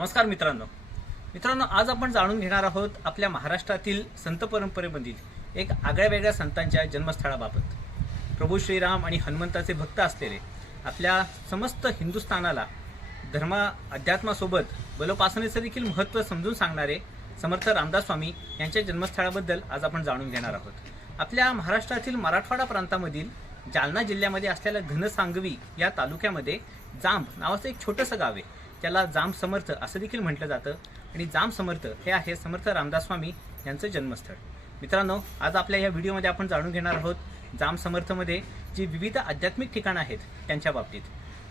नमस्कार मित्रांनो. मित्रांनो आज आपण जाणून घेणार आहोत आपल्या महाराष्ट्रातील संत परंपरेमधील एक आगळ्या वेगळ्या संतांच्या जन्मस्थळाबाबत. प्रभू श्रीराम आणि हनुमंताचे भक्त असलेले आपल्या समस्त हिंदुस्थानाला धर्मा अध्यात्मासोबत बलोपासनेचं देखील महत्त्व समजून सांगणारे समर्थ रामदास स्वामी यांच्या जन्मस्थळाबद्दल आज आपण जाणून घेणार आहोत. आपल्या महाराष्ट्रातील मराठवाडा प्रांतामधील जालना जिल्ह्यामध्ये असलेल्या घनसांगवी या तालुक्यामध्ये जांब नावाचं एक छोटंसं गाव आहे. त्याला जाम समर्थ असं देखील म्हटलं जातं. आणि जाम समर्थ हे आहे समर्थ रामदास स्वामी यांचं जन्मस्थळ. मित्रांनो आज आपल्या या व्हिडिओमध्ये आपण जाणून घेणार आहोत जाम समर्थमध्ये जी विविध आध्यात्मिक ठिकाणं आहेत त्यांच्या बाबतीत.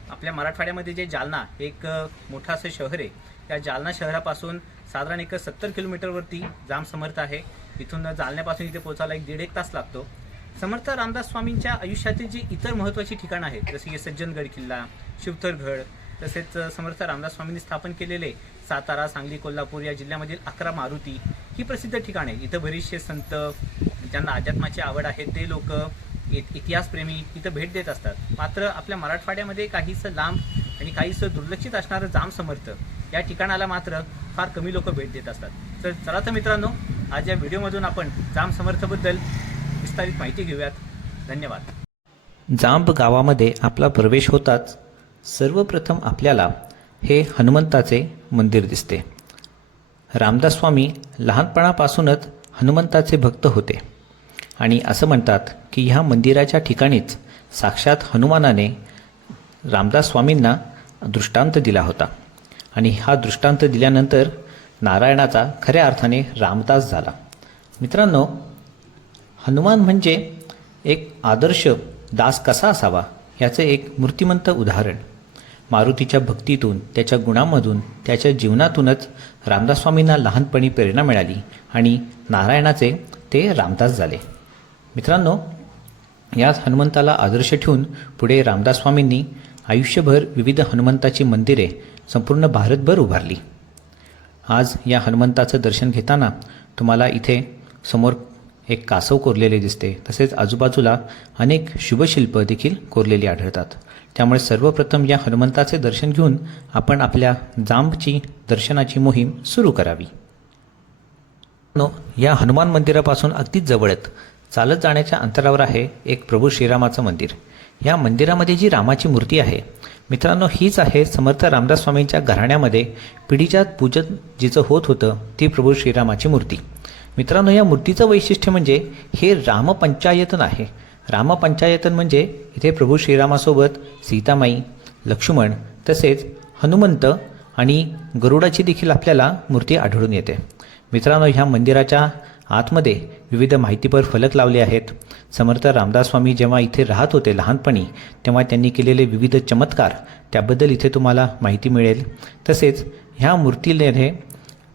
आपल्या मराठवाड्यामध्ये जे जालना एक मोठं असं शहर आहे. त्या जालना शहरापासून साधारण एक सत्तर किलोमीटरवरती जाम समर्थ आहे. इथून जालन्यापासून इथे पोहोचायला एक दीड एक तास लागतो. समर्थ रामदास स्वामींच्या आयुष्यातील जी इतर महत्त्वाची ठिकाणं आहेत जसे की सज्जनगड किल्ला शिवथरगड तसेच समर्थ रामदास स्वामींनी स्थापन केलेले सातारा सांगली कोल्हापूर या जिल्ह्यामधील अकरा मारुती ही प्रसिद्ध ठिकाणे इथं बरीचसे संत ज्यांना अध्यात्माची आवड आहे ते लोक इतिहासप्रेमी इथं भेट देत असतात. मात्र आपल्या मराठवाड्यामध्ये काहीसं लांब आणि काहीसं दुर्लक्षित असणारं जाम समर्थ या ठिकाणाला मात्र फार कमी लोक भेट देत असतात. तर चला तर मित्रांनो आज या व्हिडिओमधून आपण जाम समर्थबद्दल विस्तारित माहिती घेऊयात. धन्यवाद. जांब गावामध्ये आपला प्रवेश होताच सर्वप्रथम आपल्याला हे हनुमंताचे मंदिर दिसते. रामदास स्वामी लहानपणापासूनच हनुमंताचे भक्त होते आणि असं म्हणतात की ह्या मंदिराच्या ठिकाणीच साक्षात हनुमानाने रामदास स्वामींना दृष्टांत दिला होता. आणि हा दृष्टांत दिल्यानंतर नारायणाचा खऱ्या अर्थाने रामदास झाला. मित्रांनो हनुमान म्हणजे एक आदर्श दास कसा असावा याचे एक मूर्तिमंत उदाहरण. मारुतीच्या भक्तीतून त्याच्या गुणांमधून त्याच्या जीवनातूनच रामदास स्वामींना लहानपणी प्रेरणा मिळाली आणि नारायणाचे ते रामदास झाले. मित्रांनो याच हनुमंताला आदर्श ठेवून पुढे रामदास स्वामींनी आयुष्यभर विविध हनुमंताची मंदिरे संपूर्ण भारतभर उभारली. आज या हनुमंताचं दर्शन घेताना तुम्हाला इथे समोर एक कासव कोरलेले दिसते. तसेच आजूबाजूला अनेक शुभशिल्प देखील कोरलेली आढळतात. त्यामुळे सर्वप्रथम या हनुमंताचे दर्शन घेऊन आपण आपल्या जांबची दर्शनाची मोहीम सुरू करावी. या हनुमान मंदिरापासून अगदीच जवळच चालत जाण्याच्या अंतरावर आहे एक प्रभू श्रीरामाचं मंदिर. या मंदिरामध्ये जी रामाची मूर्ती आहे मित्रांनो हीच आहे समर्थ रामदास स्वामींच्या घराण्यामध्ये पिढीजात पूजन जिचं होत होतं ती प्रभू श्रीरामाची मूर्ती. मित्रांनो या मूर्तीचं वैशिष्ट्य म्हणजे हे रामपंचायतन आहे. रामपंचायतन म्हणजे इथे प्रभू श्रीरामासोबत सीतामाई लक्ष्मण तसेच हनुमंत आणि गरुडाची देखील आपल्याला मूर्ती आढळून येते. मित्रांनो ह्या मंदिराच्या आतमध्ये विविध माहितीपर फलक लावले आहेत. समर्थ रामदास स्वामी जेव्हा इथे राहत होते लहानपणी तेव्हा त्यांनी केलेले विविध चमत्कार त्याबद्दल इथे तुम्हाला माहिती मिळेल. तसेच ह्या मूर्तीने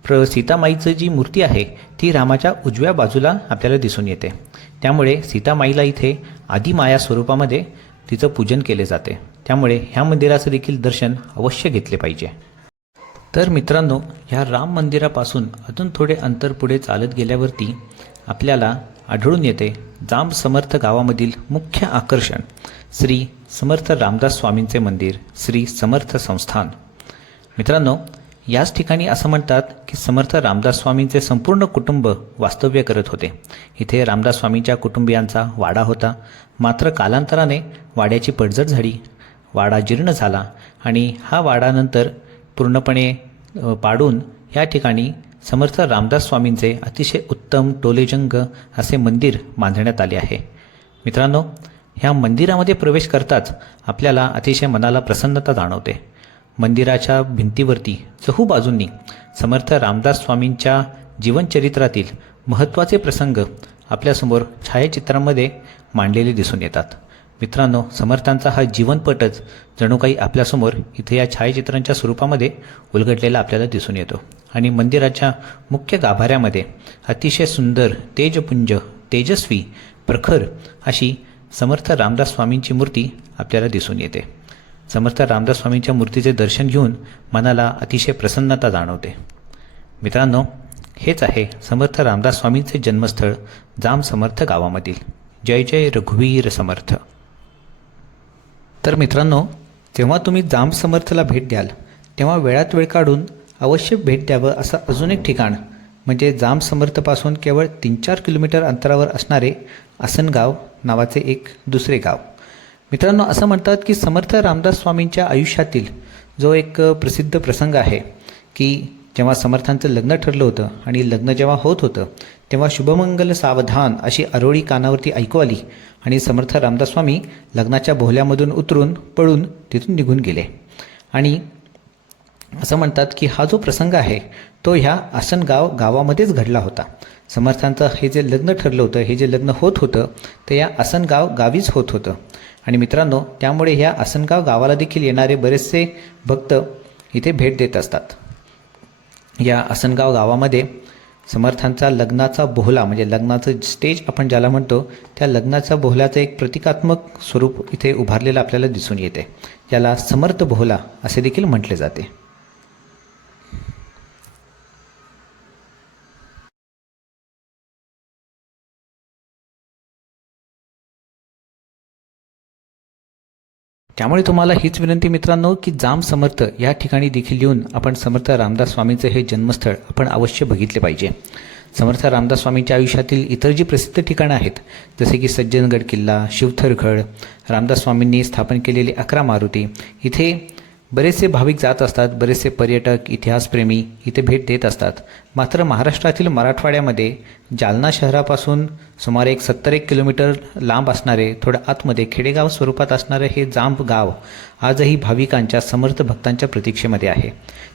प्र सीतामाईचं जी मूर्ती आहे ती रामाच्या उजव्या बाजूला आपल्याला दिसून येते. त्यामुळे सीतामाईला इथे आदिमाया स्वरूपामध्ये तिचं पूजन केले जाते. त्यामुळे ह्या मंदिराचं देखील दर्शन अवश्य घेतले पाहिजे. तर मित्रांनो ह्या राम मंदिरापासून अजून थोडे अंतर पुढे चालत गेल्यावरती आपल्याला आढळून येते जांब समर्थ गावामधील मुख्य आकर्षण श्री समर्थ रामदास स्वामींचे मंदिर श्री समर्थ संस्थान. मित्रांनो याच ठिकाणी असं म्हणतात की समर्थ रामदास स्वामींचे संपूर्ण कुटुंब वास्तव्य करत होते. इथे रामदास स्वामींच्या कुटुंबियांचा वाडा होता. मात्र कालांतराने वाड्याची पडझड झाली. वाडा जीर्ण झाला आणि हा वाडानंतर पूर्णपणे पाडून या ठिकाणी समर्थ रामदास स्वामींचे अतिशय उत्तम टोलेजंग असे मंदिर बांधण्यात आले आहे. मित्रांनो ह्या मंदिरामध्ये प्रवेश करताच आपल्याला अतिशय मनाला प्रसन्नता जाणवते. मंदिराच्या भिंतीवरती चहूबाजूंनी समर्थ रामदास स्वामींच्या जीवनचरित्रातील महत्त्वाचे प्रसंग आपल्यासमोर छायाचित्रांमध्ये मांडलेले दिसून येतात. मित्रांनो समर्थांचा हा जीवनपटच जणू काही आपल्यासमोर इथे या छायाचित्रांच्या स्वरूपामध्ये उलगडलेला आपल्याला दिसून येतो. आणि मंदिराच्या मुख्य गाभाऱ्यामध्ये अतिशय सुंदर तेजपुंज तेजस्वी प्रखर अशी समर्थ रामदास स्वामींची मूर्ती आपल्याला दिसून येते. समर्थ रामदास स्वामींच्या मूर्तीचे दर्शन घेऊन मनाला अतिशय प्रसन्नता जाणवते. मित्रांनो हेच आहे समर्थ रामदास स्वामींचे जन्मस्थळ जाम समर्थ गावामधील. जय जय रघुवीर समर्थ. तर मित्रांनो जेव्हा तुम्ही जाम समर्थला भेट द्याल तेव्हा वेळात वेळ काढून अवश्य भेट द्यावं असं अजून एक ठिकाण म्हणजे जाम समर्थपासून केवळ तीन चार किलोमीटर अंतरावर असणारे आसनगाव नावाचे एक दुसरे गाव. मित्रांनो असं म्हणतात की समर्थ रामदास स्वामींच्या आयुष्यातील जो एक प्रसिद्ध प्रसंग आहे की जेव्हा समर्थांचं लग्न ठरलं होतं आणि लग्न जेव्हा होत होतं तेव्हा शुभमंगल सावधान अशी अरोळी कानावरती ऐकू आली आणि समर्थ रामदास स्वामी लग्नाच्या बोहल्यामधून उतरून पळून तिथून निघून गेले. आणि असं म्हणतात की हा जो प्रसंग आहे तो ह्या आसनगाव गावामध्येच घडला होता. समर्थांचं हे जे लग्न ठरलं होतं हे जे लग्न होत होतं ते या आसनगाव गावीच होत होतं. आणि मित्रांनो त्यामुळे ह्या आसनगाव गावाला देखील येणारे बरेचसे भक्त इथे भेट देत असतात. या आसनगाव गावामध्ये समर्थांचा लग्नाचा बोहला म्हणजे लग्नाचं स्टेज आपण ज्याला म्हणतो त्या लग्नाच्या बोहल्याचं एक प्रतिकात्मक स्वरूप इथे उभारलेलं आपल्याला दिसून येते. याला समर्थ बोहला असे देखील म्हटले जाते. त्यामुळे तुम्हाला हीच विनंती मित्रांनो की जाम समर्थ या ठिकाणी देखील येऊन आपण समर्थ रामदास स्वामींचं हे जन्मस्थळ आपण अवश्य बघितले पाहिजे. समर्थ रामदास स्वामींच्या आयुष्यातील इतर जी प्रसिद्ध ठिकाणं आहेत जसे की सज्जनगड किल्ला शिवथरगड रामदास स्वामींनी स्थापन केलेली अकरा मारुती इथे बरेचसे भाविक जात असतात बरेचसे पर्यटक इतिहासप्रेमी इथे भेट देत असतात. मात्र महाराष्ट्रातील मराठवाड्यामध्ये जालना शहरापासून सुमारे एक सत्तर एक किलोमीटर लांब असणारे थोडं आतमध्ये खेडेगाव स्वरूपात असणारे हे जांब गाव आजही भाविकांच्या समर्थ भक्तांच्या प्रतीक्षेमध्ये आहे.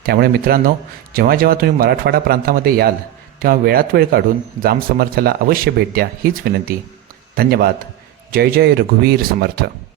त्यामुळे मित्रांनो जेव्हा जेव्हा तुम्ही मराठवाडा प्रांतामध्ये याल तेव्हा वेळात वेळ काढून जांब समर्थाला अवश्य भेट द्या हीच विनंती. धन्यवाद. जय जय रघुवीर समर्थ.